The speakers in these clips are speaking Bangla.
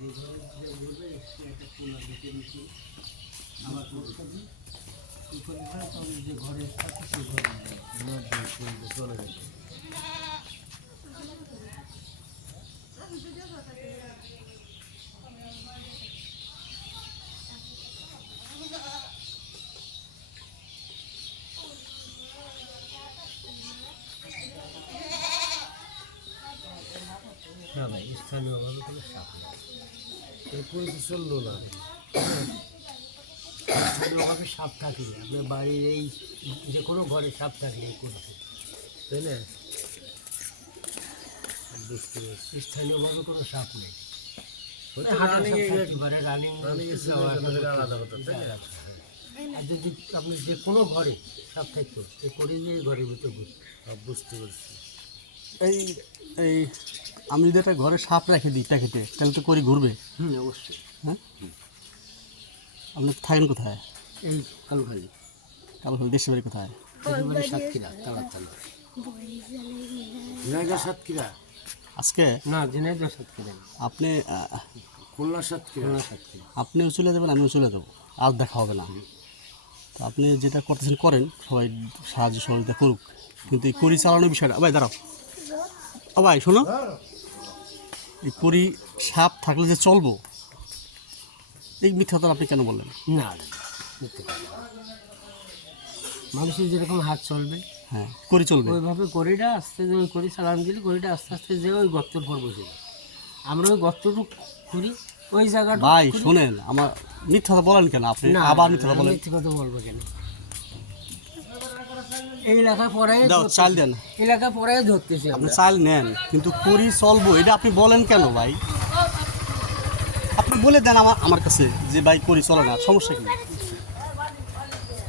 যে ঘরে যে ঘুরবে সে একটা কোনা ঢুকে নিচ্ছে আবার কোথাও কুফলি হয় তাহলে যে ঘরে থাকে সেই ঘরে চলে যাবে। না ভাই স্থানীয়ভাবে কোনো সাপ নেই, এরপরে তো চললো না। স্থানীয়ভাবে সাপ থাকলে আপনার বাড়ির এই যে কোনো ঘরে সাপ থাকলে করছে, তাই না? বুঝতে পারছি, স্থানীয়ভাবে কোনো সাপ নেই। আলাদা কথা, তাই না? আর যদি আপনি যে কোনো ঘরে সাপ থাকতো সে করে নিয়ে ঘরের ভিতরে বুঝতে পারছি। এই এই আমি যদি একটা ঘরে সাপ রেখে দিই প্যাকেটে, তাহলে তো করি ঘুরবে। অবশ্যই। হ্যাঁ, আপনি থাকেন কোথায়? এই কালখালি দেশের বাড়ি কোথায়? সাতক্ষীরা, তাড়াতাড়ি ঝিনাইদহ সাতক্ষীরা। আজকে না, ঝিনাইদহ সাতক্ষীরা, আপনি খুলনা সাতক্ষীরা। আপনিও চলে যাবেন, আমিও চলে যাবো, আর দেখা হবে না। তো আপনি যেটা করতেছেন করেন, সবাই সাহায্য সহযোগিতা করুক, কিন্তু এই করি চালানোর বিষয়টা, ভাই দাঁড়াও, ও ভাই শোনো, এই করি সাপ থাকলে যে চলবো, এই মিথ্যা কথা আপনি কেন বললেন? না, মানুষের যেরকম হাত চলবে, হ্যাঁ, করি চলবে ওইভাবে করিটা আস্তে যে ওই করি চালান দিলে করিটা আস্তে আস্তে যে ওই গর্তের পর বসে যায়। আমরা ওই গর্তটুকু করি, ওই জায়গাটা। ভাই শোনেন, আমার মিথ্যা কথা বলেন কেন আপনি? না, আবার মিথ্যা কথা বলেন। মিথ্যে কথা বলবো কেন? এই এলাকা পরে দাও চাল দেন, এলাকা পরে ধরতেছি আপনি আমরা। চাল নেন, কিন্তু করি চলবো এটা আপনি বলেন কেন ভাই? আপনি বলে দেন আমার কাছে যে ভাই করি চলে না, সমস্যা কি?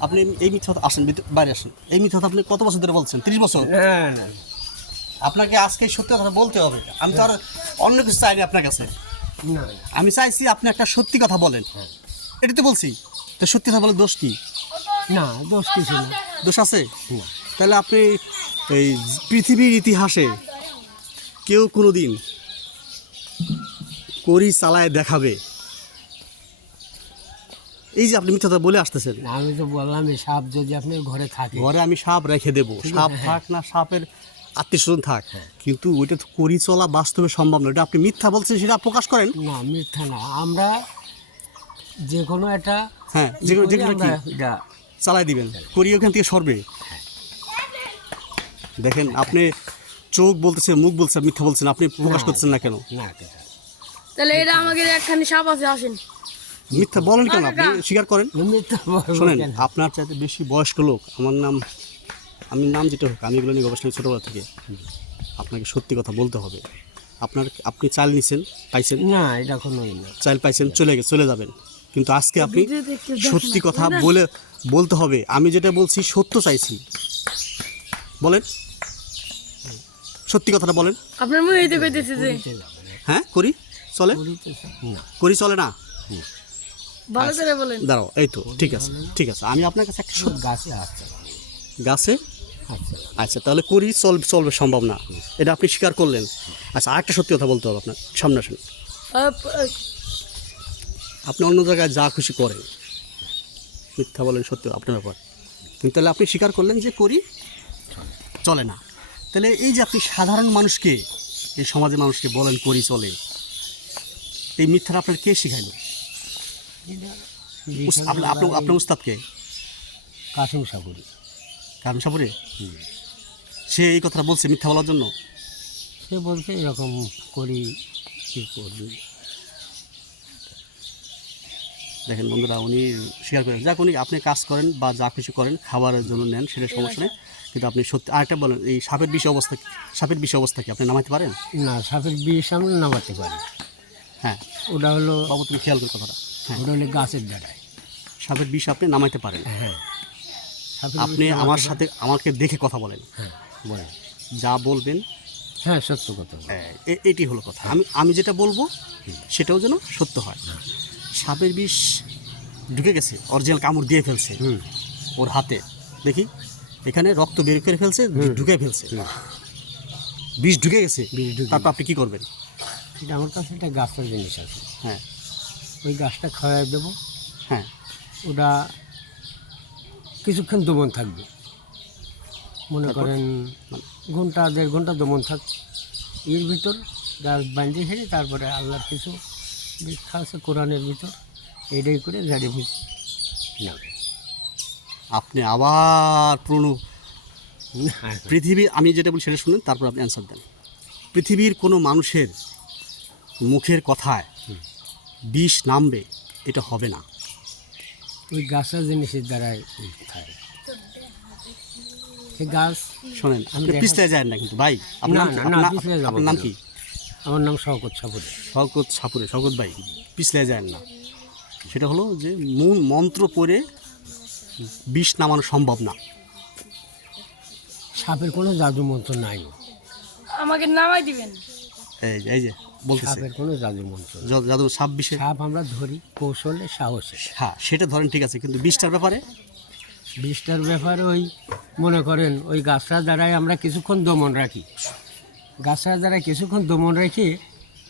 আপনি এই মিথ্যা কথা, আসেন বাইরে আসেন, এই মিথ্যা কথা আপনি কত বছর ধরে বলছেন? 30 বছর? না, আপনাকে আজকে সত্যি কথা বলতে হবে। আমি তো আর অন্য কিছু চাইনি আপনার কাছে, না, আমি চাইছি আপনি একটা সত্যি কথা বলেন। এটা তো বলছি, তো সত্যি কথা বলে দোষ কি? না, দোষ কিছু না। দোষ আছে? তাহলে আপনি এই পৃথিবীর ইতিহাসে কেউ কোনো দিন করি চালায় দেখাবে? এই যে আপনি মিথ্যা কথা বলে আসতেছেন। না, আমি তো বললাম এই সাপ যদি আপনার ঘরে থাকে, ঘরে আমি সাপ রেখে দেবো, সাপ থাক না সাপের আত্মীয় স্বজন থাক, কিন্তু ওইটা তো করি চলা বাস্তবে সম্ভব না। এটা আপনি মিথ্যা বলছেন, সেটা প্রকাশ করেন। না, মিথ্যা না। আমরা যে কোনো একটা হ্যাঁ, যেগুলো কি চালাই দিবেন, করি ওখান থেকে সরবে। দেখেন আপনি চোখ বলতেছে, মুখ বলছে, মিথ্যা বলছেন, আপনি প্রকাশ করছেন না কেন? না, তাহলে এটা আমাকে একখানি সাপ আছে, আসেন। মিথ্যা বলেন কেন? আপনি স্বীকার করেন। মিথ্যা বলবো শোনেন, কেন? আপনার চাইতে বেশি বয়স্ক লোক, আমি নাম যেটা হোক, আমি এগুলো নিয়ে গবেষণা ছোটোবেলা থেকে। আপনাকে সত্যি কথা বলতে হবে। আপনি চাল নিছেন, পাইছেন, না, এটা কোনোই না। চাল পাইছেন, চলে যাবেন, কিন্তু আজকে আপনি সত্যি কথা বলতে হবে। আমি যেটা বলছি সত্য চাইছি, বলেন সত্যি কথাটা বলেন। আপনার মুখে তো কইতেছে যে করিতে যাবে না। হ্যাঁ, করি চলে? না, করি চলে না? ভালো করে বলেন। দাঁড়াও, এই তো ঠিক আছে, ঠিক আছে, আমি আপনার কাছে একটা গাছে আসছে গাছে। আচ্ছা, তাহলে করি চলবে সম্ভব না, এটা আপনি স্বীকার করলেন। আচ্ছা, আরেকটা সত্যি কথা বলতে হবে আপনার সামনে আসেন। আপনি অন্য জায়গায় যা খুশি করেন, মিথ্যা বলেন, সত্যি আপনার ব্যাপার, কিন্তু তাহলে আপনি স্বীকার করলেন যে করি চলে না। তাহলে এই যে আপনি সাধারণ মানুষকে, এই সমাজের মানুষকে বলেন করি চলে, এই মিথ্যাটা আপনার কে শিখাইল? আপনার উস্তাদকে? কাশিম সাগরী। কারণ সাপুরে সে এই কথাটা বলছে মিথ্যা বলার জন্য? সে বলছে এরকম করি, কি করবি। দেখেন বন্ধুরা, উনি স্বীকার করেন, যাক উনি আপনি কাজ করেন বা যা কিছু করেন খাবারের জন্য নেন, সেটা সমস্যা নেই, কিন্তু আপনি সত্যি আরেকটা বলেন, এই সাপের বিষয় অবস্থা কি আপনি নামাতে পারেন? না, সাপের বিষ আমরা নামাতে পারি। হ্যাঁ, ওটা হলো, বাবু তুমি খেয়াল করে কথাটা। হ্যাঁ, ওটা হলো গাছের ডাঁটায়। সাপের বিষ আপনি নামাইতে পারেন। হ্যাঁ, সাপের আপনি বিষ আমার সাথে আমাকে দেখে কথা বলেন, হ্যাঁ, বলেন। যা বলবেন হ্যাঁ, সত্য কথা। এটি হলো কথা। আমি যেটা বলবো সেটাও যেন সত্য হয়। সাপের বিষ ঢুকে গেছে, অরিজিনাল কামড় দিয়ে ফেলছে ওর হাতে, দেখি এখানে রক্ত বের করে ফেলছে, ঢুকে ফেলছে, বিষ ঢুকে গেছে, তারপর আপনি কি করবেন? সেটা আমার কাছে একটা গাছের জিনিস আছে, হ্যাঁ ওই গাছটা খাওয়াই দেবো, হ্যাঁ ওটা কিছুক্ষণ দমন থাকবে, মনে করেন ঘন্টা 1.5 ঘন্টা দমন থাক, এর ভিতর গাছ বাঁধে ফেলে তারপরে আল্লাহর কিছু দীক্ষা আছে কোরআনের ভিতর, এইটাই করে ঝাড়ি বুঝি না। আপনি আবার পুরনো পৃথিবী, আমি যেটা বলি সেটা শুনেন, তারপর আপনি অ্যান্সার দেন। পৃথিবীর কোনো মানুষের মুখের কথায় বিষ নামবে এটা হবে না। ওই গাছের জিনিসের দ্বারাই খায় সেই গাছ। শোনেন, আমি আপনি পিছলে যায় না কিন্তু ভাই। না, না, না, পিছলে যাবো আপনার নাম কেন? কি? আমার নাম শওকত সাপুরে। শওকত সাপুরে। শওকত ভাই, পিছলে যায় না। সেটা হলো যে মূল মন্ত্র পড়ে বিষ নামানো সম্ভব না। সাপের কোনো জাদু মন্ত্র নাই, আমাকে নামাই দিবেন। এই যে বলতেছে সাপের কোনো জাদু মন্ত্র নাই। জাদু সাপ বিষে, সাপ আমরা ধরি কৌশলে, সাহসে। হ্যাঁ সেটা ধরেন ঠিক আছে, কিন্তু বিষটার ব্যাপারে বিষটার ব্যাপারে ওই মনে করেন ওই গাছটার দ্বারাই আমরা কিছুক্ষণ দমন রাখি, গাছটার দ্বারা কিছুক্ষণ দমন রেখে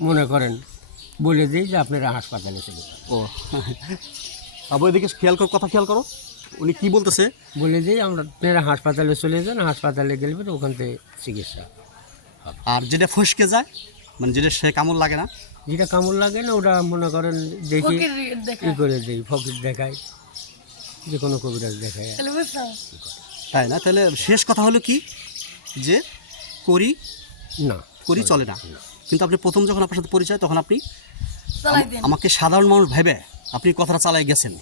মনে করেন বলে দিই যে আপনারা হাসপাতালে চলে যান। ও আবার এদিকে খেয়াল করো, কথা খেয়াল করো, উনি কি বলতেছে। বলে দিই আমরা আপনারা হাসপাতালে চলে যান, হাসপাতালে গেলে পরে ওখান থেকে চিকিৎসা। আর যেটা ফসকে যায়, মানে যেটা সে কামড় লাগে না, যেটা কামড় লাগে না ওটা মনে করেন দেখি ফকির দেখা ই করে দিই, ফকির দেখায়, যে কোনো কবিরাজ দেখায়। তাহলে বুঝলাম। তাই না? তাহলে শেষ কথা হলো কি, যে করি না করি চলে না। কিন্তু আপনি প্রথম যখন আপনার সাথে পরিচয়, তখন আপনি চালাই দেন। আমাকে সাধারণ মানুষ ভেবে আপনি কথাটা চালাই গেছেন,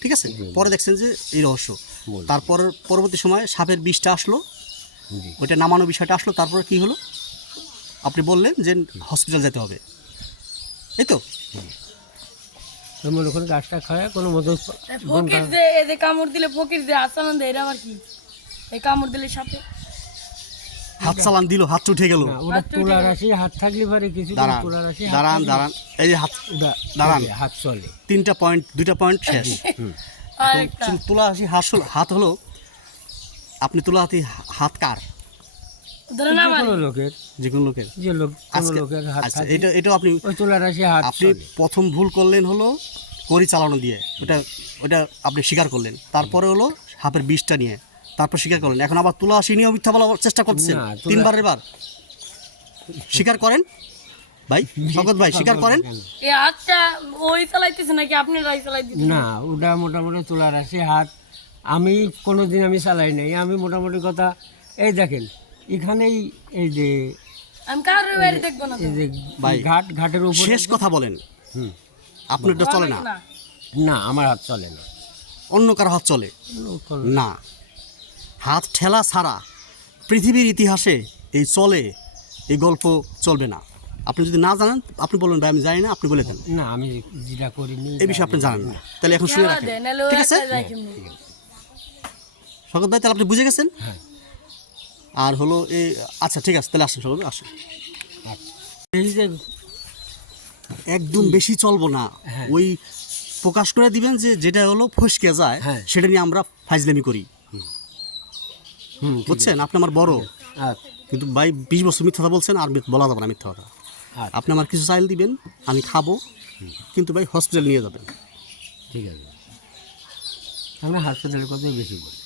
ঠিক আছে। পরে দেখছেন যে এই রহস্য। তারপর পরবর্তী সময়ে সাপের বিষটা আসলো, জি। ওইটা নামানো বিষয়টা আসলো, তারপরে কি হলো আপনি বললেন যে হসপিটাল যেতে হবে, এই তো। তো মনে করেন গাছটা খায় কোনো মতো ফকির যে এই যে কামড় দিলে ফকির যে আসান দেয়, এটা আবার কি? এই কামড় দিলে সাপে হাত চালান দিল, হাত উঠে গেল। না, ওটা তুলার আসি হাত থাকলে পারে কিছু দাঁড়ান তুলার আসি দাঁড়ান দাঁড়ান, এই যে হাত, ওটা দাঁড়ান। হাত চলে। 3টা পয়েন্ট, 2টা পয়েন্ট শেষ। আর একটা তুলা হাসি হাত হলো, আপনি তুলা হাতি হাত কার? ধরে যে নামান। কোনো লোকের, যে কোনো লোকের। যে লোক কোনো আজকে লোকের হাত আচ্ছা, থাকে এটাও আপনি ওই তুলার আসি হাত আপনি চলে। প্রথম ভুল করলেন হলো কড়ি চালানো দিয়ে, ওটা আপনি স্বীকার করলেন। তারপরে হলো হাফের বিষটা নিয়ে, তারপর স্বীকার করলেন। এখন আবার তুলা হাসি নিয়েও মিথ্যা বলার চেষ্টা করছেন, না, 3বারের বার। স্বীকার করেন ভাই, শওকত ভাই, স্বীকার করেন। এই হাতটা ওই চালাইতেছে নাকি আপনি রাই চালাই দিতে? না, ওটা মোটামুটি তুলার আসি হাত আমি কোনোদিন আমি চালাই নাই। আমি মোটামুটি কথা এই দেখেন এখানেই এই যে আমি কারোর বাড়ি দেখবো না তো। এই যে ভাই, ঘাটের উপর শেষ কথা বলেন, হুম। আপনারটা চলে না, না না আমার হাত চলে না। অন্য কারো হাত চলে চলে না। হাত ঠেলা ছাড়া পৃথিবীর ইতিহাসে এই চলে, এই গল্প চলবে না। আপনি যদি না জানেন আপনি বলবেন ভাই আমি জানি না, আপনি বলে দেন না, আমি যেটা করিনি এই বিষয়ে আপনি জানেন না, তাহলে এখন শুনে খেলা রাখেন, দেয়, নাহলে ও ঠিক আছে। একা যায় কেমনে? শওকত ভাই, তাহলে আপনি বুঝে গেছেন। হ্যাঁ। আর হলো এই, আচ্ছা ঠিক আছে, তাহলে আসেন শওকত ভাই, আসেন। এই যে একদম বেশি চলবো না, হ্যাঁ। ওই প্রকাশ করে দিবেন যে যেটা হলো ফসকে যায়, হ্যাঁ। সেটা নিয়ে আমরা ফাইজলামি করি, হুম, বুঝছেন। আপনি আমার বড়, আচ্ছা, কিন্তু ভাই 20 বছর মিথ্যা কথা বলছেন, আর বলা যাবে না মিথ্যা কথা। আচ্ছা, আপনি আমার কিছু চাইল দিবেন, আমি খাবো, কিন্তু ভাই হসপিটাল নিয়ে যাবেন। ঠিক আছে। আমরা হাসপাতালের কথাই বেশি বলি।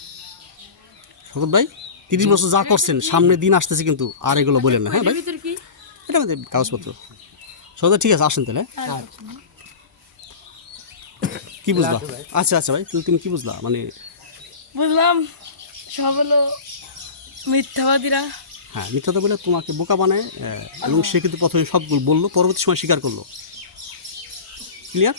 শওকত ভাই 30 বছর যা করছেন, সামনে দিন আসতেছে, কিন্তু আর এগুলো বলেন না, হ্যাঁ ভাই। এর ভিতর কি? এটা আমাদের কাগজপত্র। শওকত ভাই, ঠিক আছে, আসেন তাহলে। কি বুঝলা? আচ্ছা আচ্ছা ভাই, তুমি কি বুঝলা? মানে বুঝলাম সব হলো মিথ্যাবাদীরা। হ্যাঁ, মিথ্যা কথা বলে তোমাকে বোকা বানায়, এবং সে কিন্তু প্রথমে সবগুলো বললো, পরবর্তী সময় স্বীকার করলো। ক্লিয়ার?